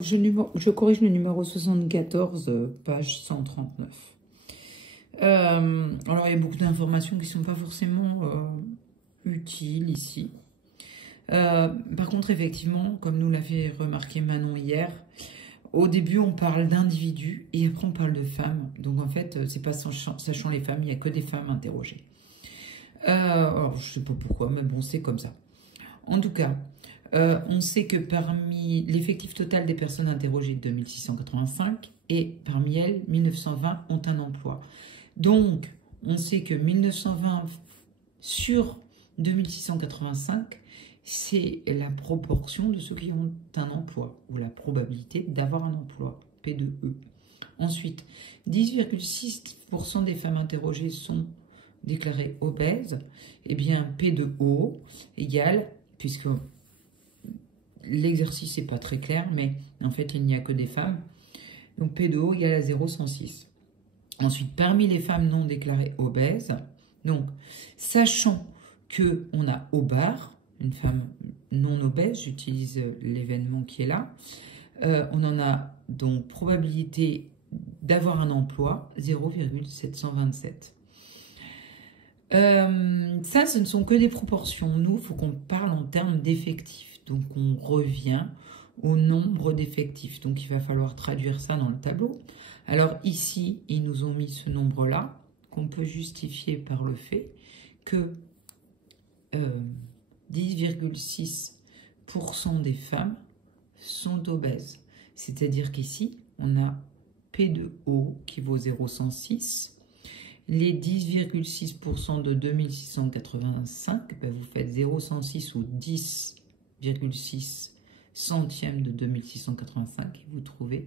Je corrige le numéro 74, page 139. Alors, il y a beaucoup d'informations qui ne sont pas forcément utiles ici. Par contre, effectivement, comme nous l'a fait remarquer Manon hier, au début, on parle d'individus et après, on parle de femmes. Donc, en fait, c'est pas sachant les femmes, il n'y a que des femmes interrogées. Alors, je ne sais pas pourquoi, mais bon, c'est comme ça. En tout cas, on sait que parmi l'effectif total des personnes interrogées, 2685, et parmi elles, 1920 ont un emploi. Donc, on sait que 1920 sur 2685, c'est la proportion de ceux qui ont un emploi, ou la probabilité d'avoir un emploi, P de E. Ensuite, 10,6% des femmes interrogées sont déclarées obèses. Eh bien, P de O égale, puisque l'exercice n'est pas très clair, mais en fait, il n'y a que des femmes. Donc, P de O égale à 0,106. Ensuite, parmi les femmes non déclarées obèses, donc, sachant qu'on a au bar, une femme non obèse, j'utilise l'événement qui est là, on en a donc probabilité d'avoir un emploi 0,727. Ça, ce ne sont que des proportions. Nous, il faut qu'on parle en termes d'effectifs. Donc, on revient au nombre d'effectifs. Donc, il va falloir traduire ça dans le tableau. Alors, ici, ils nous ont mis ce nombre-là, qu'on peut justifier par le fait que 10,6% des femmes sont obèses. C'est-à-dire qu'ici, on a P de O qui vaut 0,106. Les 10,6% de 2685, ben vous faites 0,106 ou 10,6 centièmes de 2685 et vous trouvez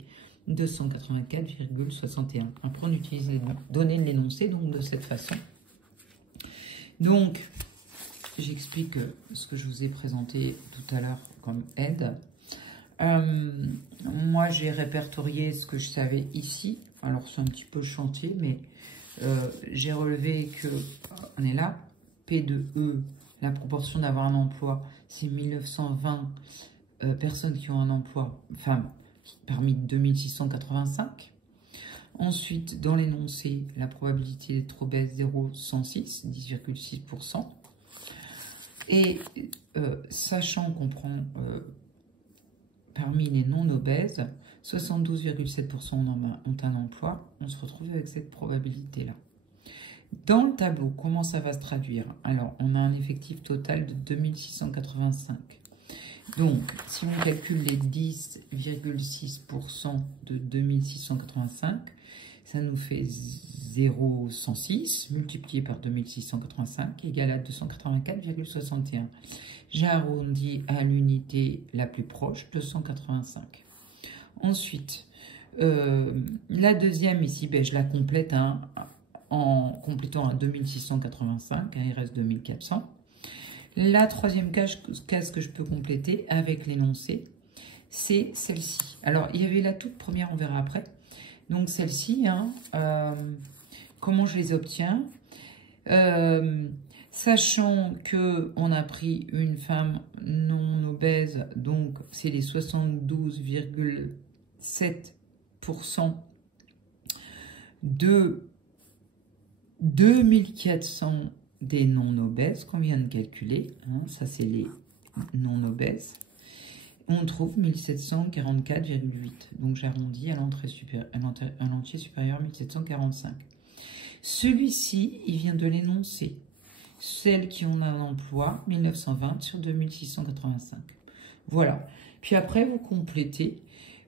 284,61. Après, on utilise les données de l'énoncé, donc de cette façon. Donc, j'explique ce que je vous ai présenté tout à l'heure comme aide. Moi, j'ai répertorié ce que je savais ici. Alors, c'est un petit peu chantier, mais j'ai relevé que, on est là, P de E, la proportion d'avoir un emploi, c'est 1920 personnes qui ont un emploi, femmes, parmi 2685. Ensuite, dans l'énoncé, la probabilité d'être obèse 0,106, 10,6%. Et sachant qu'on prend parmi les non-obèses, 72,7% ont un emploi, on se retrouve avec cette probabilité-là. Dans le tableau, comment ça va se traduire? Alors, on a un effectif total de 2685. Donc, si on calcule les 10,6% de 2685, ça nous fait 0,106 multiplié par 2685 égale à 284,61. J'arrondis à l'unité la plus proche, 285. Ensuite, la deuxième ici, ben, je la complète en complétant à 2685, il reste 2400. La troisième case que je peux compléter avec l'énoncé, c'est celle-ci. Alors, il y avait la toute première, on verra après. Donc, celle-ci, comment je les obtiens? Sachant qu'on a pris une femme non obèse, donc c'est les 72,7% de 2400 des non-obèses qu'on vient de calculer. Ça, c'est les non-obèses. On trouve 1744,8. Donc, j'arrondis à l'entier supérieur 1745. Celui-ci, il vient de l'énoncé. Celles qui ont un emploi, 1920 sur 2685. Voilà. Puis après, vous complétez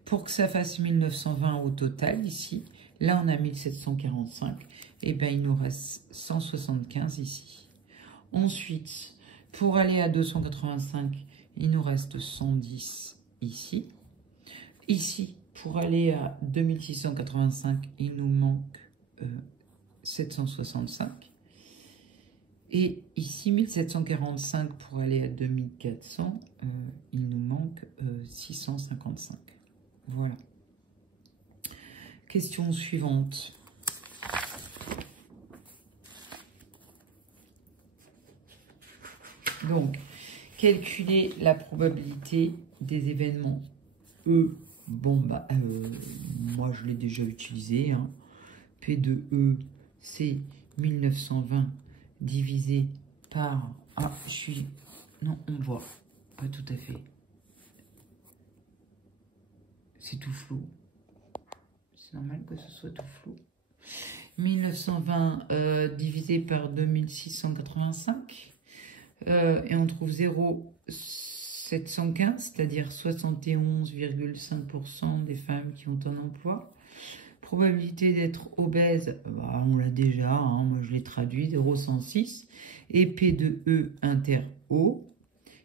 pour que ça fasse 1920 au total ici. Là, on a 1745. Et bien, il nous reste 175 ici. Ensuite, pour aller à 285, il nous reste 110 ici. Ici, pour aller à 2685, il nous manque 765. Et ici, 1745 pour aller à 2400, il nous manque 655. Voilà. Question suivante. Donc, calculer la probabilité des événements E Bon, bah, moi, je l'ai déjà utilisé. Hein. P de E, c'est 1920 divisé par... Ah, je suis... Non, on voit. Pas tout à fait. C'est tout flou. C'est normal que ce soit tout flou. 1920 divisé par 2685. Et on trouve 0,715, c'est-à-dire 71,5% des femmes qui ont un emploi. Probabilité d'être obèse, bah, on l'a déjà, hein, moi je l'ai traduit, 0,106. Et P de E inter O,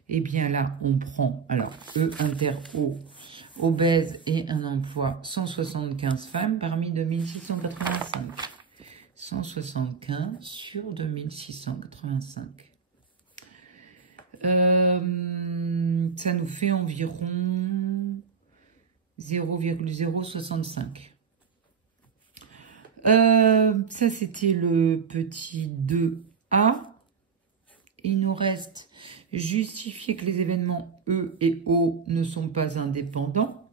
et bien là on prend, alors E inter O, obèse et un emploi, 175 femmes parmi 2685. 175 sur 2685. Ça nous fait environ 0,065. Ça, c'était le petit 2A. Il nous reste justifier que les événements E et O ne sont pas indépendants.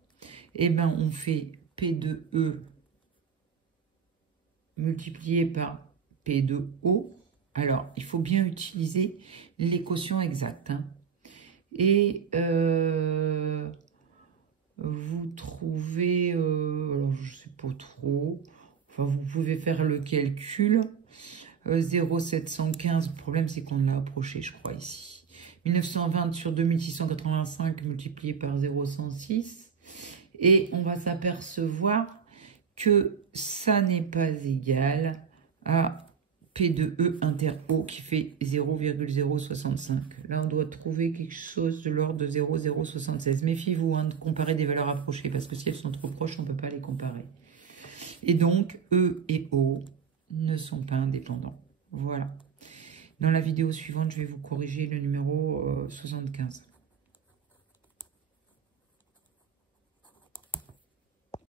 Eh bien, on fait P de E multiplié par P de O. Alors, il faut bien utiliser les quotients exacts. Hein. Et vous trouvez, alors je ne sais pas trop, enfin vous pouvez faire le calcul. 0,715, le problème c'est qu'on l'a approché, je crois, ici. 1920 sur 2685 multiplié par 0,106. Et on va s'apercevoir que ça n'est pas égal à P de E inter O qui fait 0,065. Là, on doit trouver quelque chose de l'ordre de 0,076. Méfiez-vous de comparer des valeurs approchées parce que si elles sont trop proches, on ne peut pas les comparer. Et donc, E et O ne sont pas indépendants. Voilà. Dans la vidéo suivante, je vais vous corriger le numéro 75.